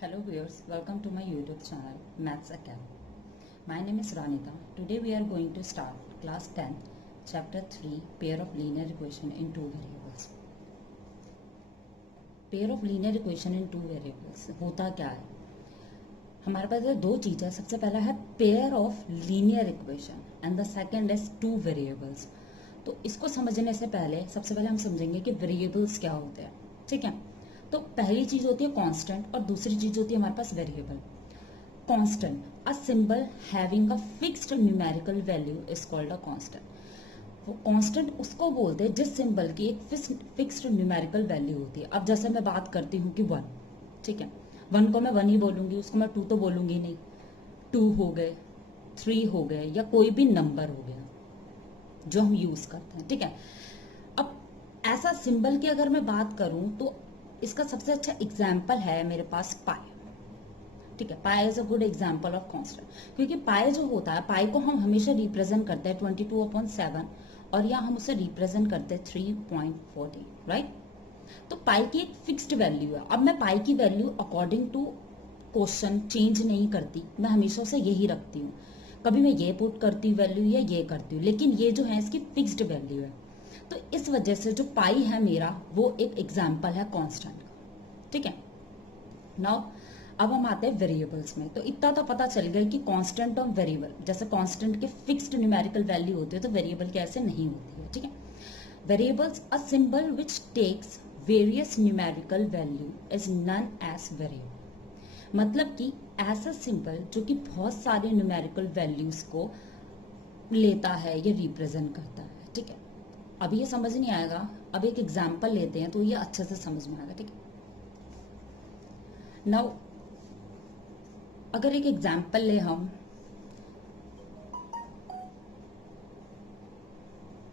Hello viewers, welcome to my YouTube channel Maths Academy. My name is Ranita. Today we are going to start class 10, chapter 3, pair of linear equation in two variables. Pair of linear equation in two variables होता क्या है? हमारे पास दो चीज़ है. सबसे पहला है pair of linear equation and the second is two variables. तो इसको समझने से पहले सबसे पहले हम समझेंगे कि variables क्या होते हैं. ठीक है, तो पहली चीज होती है कांस्टेंट और दूसरी चीज होती है हमारे पास variable. Constant, a symbol having a fixed numerical value is called a constant. वो कांस्टेंट उसको बोलते हैं जिस सिंबल की एक फिक्स्ड न्यूमेरिकल वैल्यू होती है. अब जैसे मैं बात करती हूँ कि 1, ठीक है, 1 को मैं 1 ही बोलूंगी, उसको मैं 2 तो बोलूंगी नहीं. 2 हो गए, 3 हो गए, या कोई भी नंबर हो गया जो हम यूज करते हैं. ठीक है, अब ऐसा सिंबल की अगर मैं बात करूं तो इसका सबसे अच्छा एग्जाम्पल है मेरे पास पाई. ठीक है, pi is a good example of constant, क्योंकि पाई जो होता है, पाई को हम हमेशा रिप्रेजेंट करते हैं 22/7 और या हम उसे रिप्रेजेंट करते हैं 3.40, राइट. तो पाई की एक फिक्स्ड वैल्यू है. अब मैं पाई की value according to question change नहीं करती, मैं हमेशा उसे यही रखती हूँ. कभी मैं ये पुट करती हूँ वैल्यू या ये करती हूँ, लेकिन ये जो है इसकी फिक्स्ड वैल्यू है. तो इस वजह से जो पाई है मेरा वो एक एग्जाम्पल है कांस्टेंट का. ठीक है, नाउ अब हम आते हैं वेरिएबल्स में. तो इतना तो पता चल गया कि कांस्टेंट और वेरिएबल, जैसे कांस्टेंट के फिक्स्ड न्यूमेरिकल वैल्यू होती है तो वेरिएबल के ऐसे नहीं होती है. ठीक है, variables a symbol which takes various numerical value is known as variable. मतलब कि ऐसा सिंबल जो कि बहुत सारे न्यूमेरिकल वैल्यूज को लेता है या रिप्रेजेंट करता है. ठीक है, अभी ये समझ नहीं आएगा, अब एक एग्जाम्पल लेते हैं तो ये अच्छे से समझ में आएगा. ठीक है, नाउ अगर एक एग्जाम्पल ले हम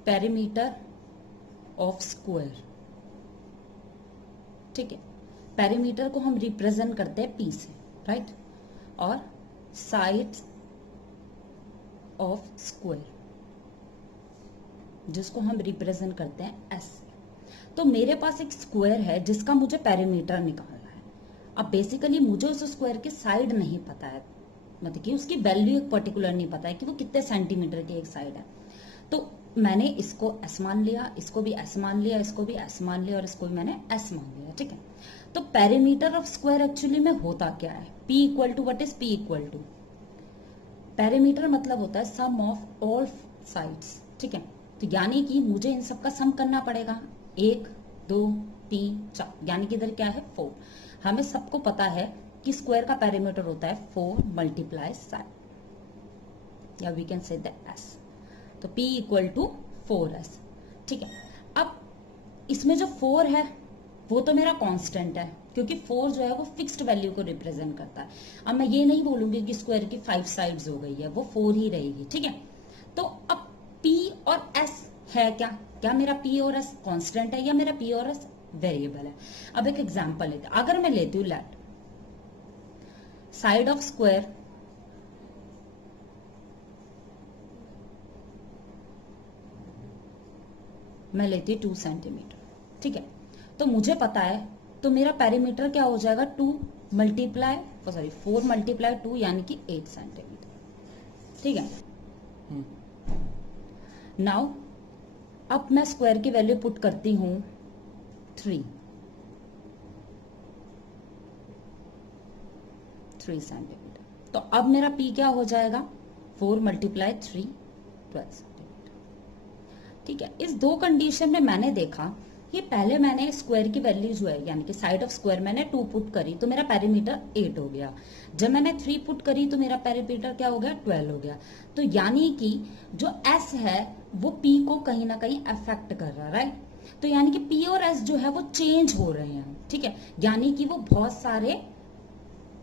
पेरीमीटर ऑफ स्क्वायर. ठीक है, पेरीमीटर को हम रिप्रेजेंट करते हैं पी से, राइट, और साइड्स ऑफ स्क्वायर जिसको हम रिप्रेजेंट करते हैं एस. तो मेरे पास एक स्क्वायर है जिसका मुझे पेरीमीटर निकालना है. अब बेसिकली मुझे उस स्क्वायर की साइड नहीं पता है, मतलब कि उसकी वैल्यू एक पर्टिकुलर नहीं पता है कि वो कितने सेंटीमीटर की एक साइड है. तो मैंने इसको एस मान लिया, इसको भी एस मान लिया, इसको भी एस मान लिया और इसको भी मैंने एस मान लिया. ठीक है, तो पेरीमीटर ऑफ स्क्वायर एक्चुअली में होता क्या है? P equal to what is P equal to, perimeter मतलब होता है सम ऑफ ऑल साइड्स. ठीक है, तो यानी कि मुझे इन सब का सम करना पड़ेगा. 1 2 3 4, यानी कि इधर क्या है 4. हमें सबको पता है कि स्क्वायर का पेरीमीटर होता है 4 मल्टीप्लाई साइड, या we can say that s. तो P इक्वल टू 4s. ठीक है, अब इसमें जो 4 है वो तो मेरा कांस्टेंट है, क्योंकि 4 जो है वो फिक्स्ड वैल्यू को रिप्रेजेंट करता है. अब मैं ये नहीं बोलूंगी कि स्क्वायर की 5 साइड्स हो गई है, वो 4 ही रहेगी. ठीक है, तो अब P और S है क्या? क्या मेरा P और S कांस्टेंट है या मेरा P और S वेरिएबल है? अब एक एग्जांपल लेते हैं. अगर मैं लेती हूँ लेट साइड ऑफ स्क्वायर मैं लेती हूँ 2 सेंटीमीटर. ठीक है, तो मुझे पता है, तो मेरा पेरीमीटर क्या हो जाएगा 4 मल्टीप्लाई 2 यानी कि 8 सेंटीमीटर. ठीक है, नाउ अब मैं स्क्वायर की वैल्यू पुट करती हूं 3 सेंटीमीटर. तो अब मेरा P क्या हो जाएगा 4 मल्टीप्लाई 3 12 सेंटीमीटर. ठीक है, इस दो कंडीशन में मैंने देखा कि पहले मैंने स्क्वायर की वैल्यू जो है यानी कि साइड ऑफ स्क्वायर मैंने 2 पुट करी तो मेरा पेरीमीटर 8 हो गया. जब मैंने 3 पुट करी तो मेरा पेरीमीटर क्या हो गया 12 हो गया. तो यानी कि जो S है वो P को कहीं ना कहीं अफेक्ट कर रहा है, राइट. तो यानी कि P और S जो है वो चेंज हो रहे हैं. ठीक है, यानी कि वो बहुत सारे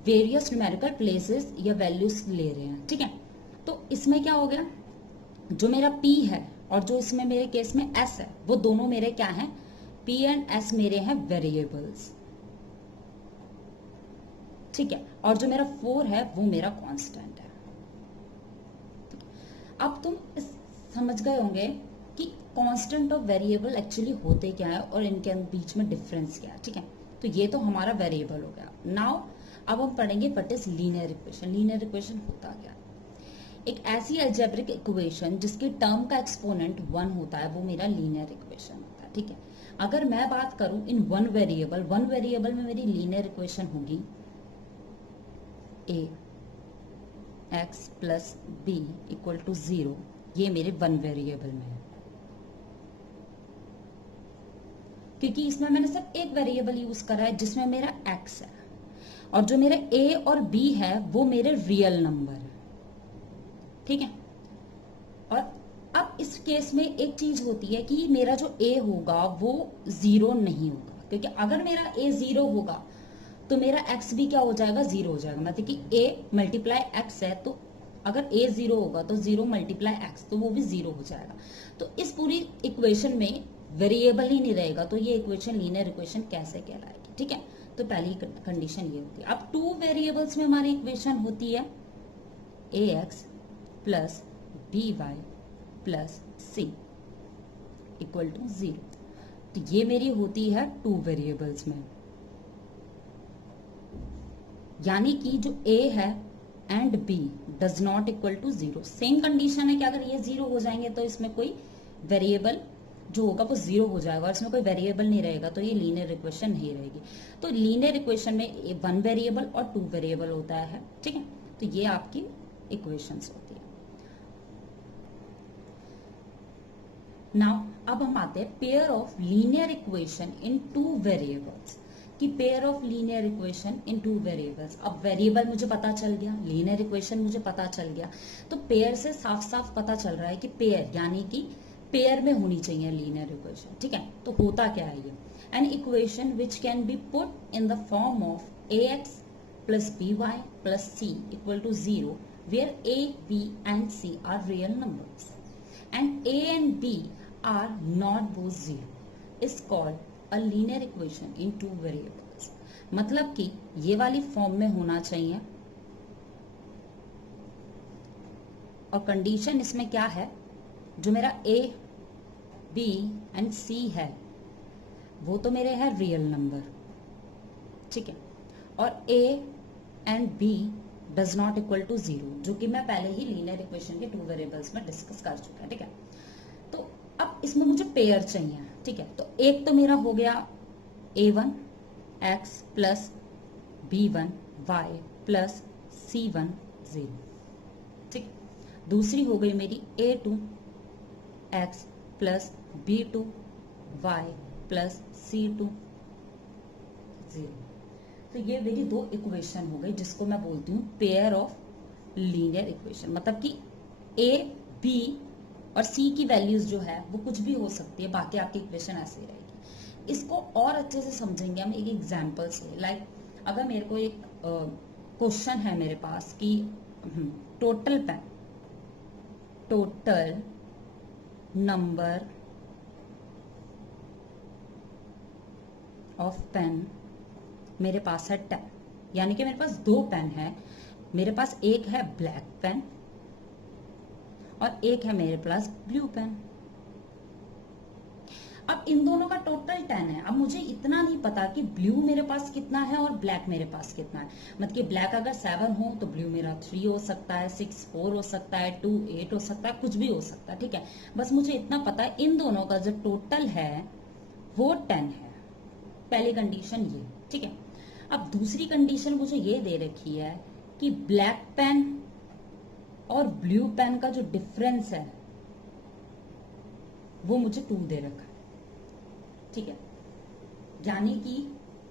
वेरियस न्यूमेरिकल प्लेसेस या वैल्यूज ले रहे हैं. ठीक है, तो इसमें क्या हो गया, जो मेरा P है और जो इसमें मेरे केस में S है वो दोनों मेरे क्या हैं, P एंड S मेरे हैं वेरिएबल्स. ठीक है, और जो मेरा 4 है वो मेरा कांस्टेंट है. अब तुम समझ गए होंगे कि कांस्टेंट और वेरिएबल एक्चुअली होते क्या है और इनके बीच में डिफरेंस क्या है. ठीक है, तो ये तो हमारा वेरिएबल हो गया. नाउ अब हम पढ़ेंगे what is linear equation. Linear equation होता क्या? एक ऐसी अलजेब्रिक इक्वेशन जिसके टर्म का एक्सपोनेंट 1 होता है, वो मेरा लीनियर इक्वेशन होता है। ठीक है, अगर मैं बात करूं इन वन वेरिएबल में मेरी लीनियर इक्वेशन होगी a x plus b equal to 0। ये मेरे वन वेरिएबल में है, क्योंकि इसमें मैंने सिर्फ एक वेरिएबल यूज करा है जिसमें मेरा x है, और जो मेरे a और b है वो मेरे रियल नंबर है। ठीक है, और अब इस केस में एक चीज होती है कि मेरा जो a होगा वो 0 नहीं होगा, क्योंकि अगर मेरा a 0 होगा तो मेरा x भी क्या हो जाएगा, 0 हो जाएगा। मतलब कि a मल्टीप्लाई x है, तो अगर a 0 होगा तो 0 मल्टीप्लाई x, तो वो भी 0 हो जाएगा। तो इस पूरी इक्वेशन में वेरिएबल ही नहीं रहेगा, तो ये इक्वेशन लीनियर इक्वेशन कैसे कहलाएगी? ठीक है, तो पहली कंडीशन ये होती है। अब टू वेरिएबल्स में हमारी इक्वेशन होती है ax plus by plus c equal to 0। तो ये मेरी होती है टू वेरिएबल्स में, यानी कि जो a है and b does not equal to 0। Same condition है कि अगर ये 0 हो जाएंगे तो इसमें कोई वेरिएबल जो होगा वो 0 हो जाएगा, और इसमें कोई वेरिएबल नहीं रहेगा, तो ये लीनियर इक्वेशन नहीं रहेगी। तो लीनियर इक्वेशन में वन वेरिएबल और टू वेरिएबल होता है। ठीक है, तो ये आपकी इक्वेशंस होती है। नाउ अब हम आते हैं pair of linear equation in two variables, कि pair of linear equation in two variables. अब वेरिएबल मुझे पता चल गया, लीनियर इक्वेशन मुझे पता चल गया, तो पेयर से साफ साफ पता चल रहा है कि पेयर यानी कि पेयर में होनी चाहिए लीनियर इक्वेशन। ठीक है, तो होता क्या है ये? An equation which can be put in the form of ax plus by plus c equal to 0, where a, b and c are real numbers and a and b are not both 0 is called a linear equation in two variables। मतलब कि ये वाली form में होना चाहिए, और condition इसमें क्या है, जो मेरा a, b एंड c है वो तो मेरे है रियल नंबर। ठीक है, और a and b does not equal to 0, जो कि मैं पहले ही लीनियर इक्वेशन के टू वेरिएबल्स में डिस्कस कर चुका है। ठीक है, तो अब इसमें मुझे पेयर चाहिए। ठीक है, तो एक तो मेरा हो गया a1 x plus b1 y plus c1 0। ठीक, दूसरी हो गई मेरी a2 x plus b2 y plus c2 0। तो ये मेरी दो इक्वेशन हो गई, जिसको मैं बोलती हूँ पेयर ऑफ लीनियर इक्वेशन। मतलब कि a, b और c की वैल्यूज जो है वो कुछ भी हो सकती है, बाकी आपकी इक्वेशन ऐसे रहेगी। इसको और अच्छे से समझेंगे हम एक एग्जाम्पल से। लाइक अगर मेरे को एक क्वेश्चन है मेरे पास कि टोटल नंबर ऑफ पेन मेरे पास है 10, यानी कि मेरे पास दो पेन है। मेरे पास एक है ब्लैक पेन और एक है मेरे पास ब्लू पेन। अब इन दोनों का टोटल 10 है। अब मुझे इतना नहीं पता कि ब्लू मेरे पास कितना है और ब्लैक मेरे पास कितना है। मतलब कि ब्लैक अगर 7 हो तो ब्लू मेरा 3 हो सकता है, 6 4 हो सकता है, 2 8 हो सकता है, कुछ भी हो सकता है। ठीक है, बस मुझे इतना पता है इन दोनों का जो टोटल है वो 10 है। पहली कंडीशन ये। ठीक है, अब दूसरी कंडीशन मुझे ये दे रखी है कि ब्लैक पेन और ब्लू पेन का जो डिफरेंस है वो मुझे 2 दे रखा है। ठीक है, यानी कि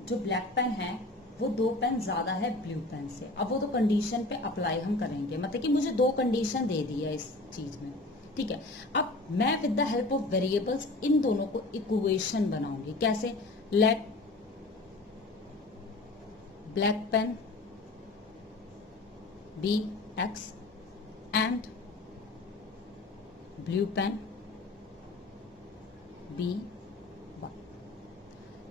जो ब्लैक पेन है वो 2 पेन ज्यादा है ब्लू पेन से। अब वो तो कंडीशन पे अप्लाई हम करेंगे, मतलब कि मुझे 2 कंडीशन दे दी है इस चीज में। ठीक है, अब मैं with the help of variables इन दोनों को इक्वेशन बनाऊंगी। कैसे? Let black pen be x and blue pen be y.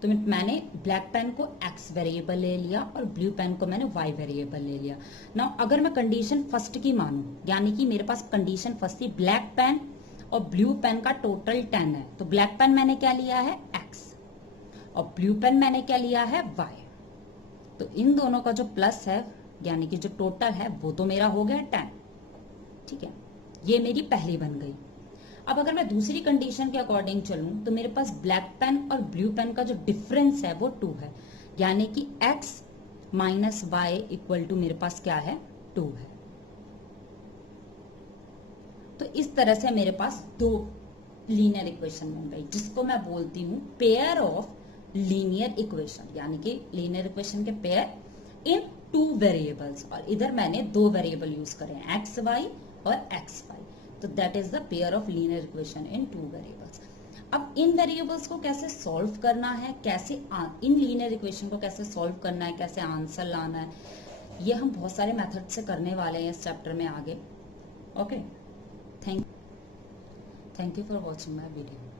तो मैंने ब्लैक पेन को x वेरिएबल ले लिया और ब्लू पेन को मैंने y वेरिएबल ले लिया। नाउ अगर मैं कंडीशन फर्स्ट की मानूं, यानी कि मेरे पास कंडीशन फर्स्ट थी ब्लैक पेन और ब्लू पेन का टोटल 10 है, तो ब्लैक पेन मैंने क्या लिया है x और ब्लू पेन मैंने क्या लिया है y। तो इन दोनों का जो प्लस है यानी कि जो टोटल है वो तो मेरा हो गया 10, ठीक है, ये मेरी पहली बन गई। अब अगर मैं दूसरी कंडीशन के अकॉर्डिंग चलूं तो मेरे पास ब्लैक पेन और ब्लू पेन का जो डिफरेंस है वो 2 है, यानी कि x minus y equal to मेरे पास क्या है 2 है। तो इस तरह से मेरे पास दो लीनियर इक्वेशन बन गई जिसको मैं बोलती हूँ पेयर ऑफ लीनियर इक्वेशन, यानी कि लीनियर इक्वेशन के पेयर इन 2 वेरिएबल्स, और इधर मैंने 2 वेरिएबल यूज करे हैं एक्स वाई और एक्स वाई, तो that is the pair of linear equation in 2 variables. अब इन वेरिएबल्स को कैसे सॉल्व करना है, कैसे इन लीनियर इक्वेशन को कैसे सॉल्व करना है, कैसे आंसर लाना है, ये हम बहुत सारे मेथड से करने वाले हैं इस चैप्टर में आगे। Okay, thank you for watching my video.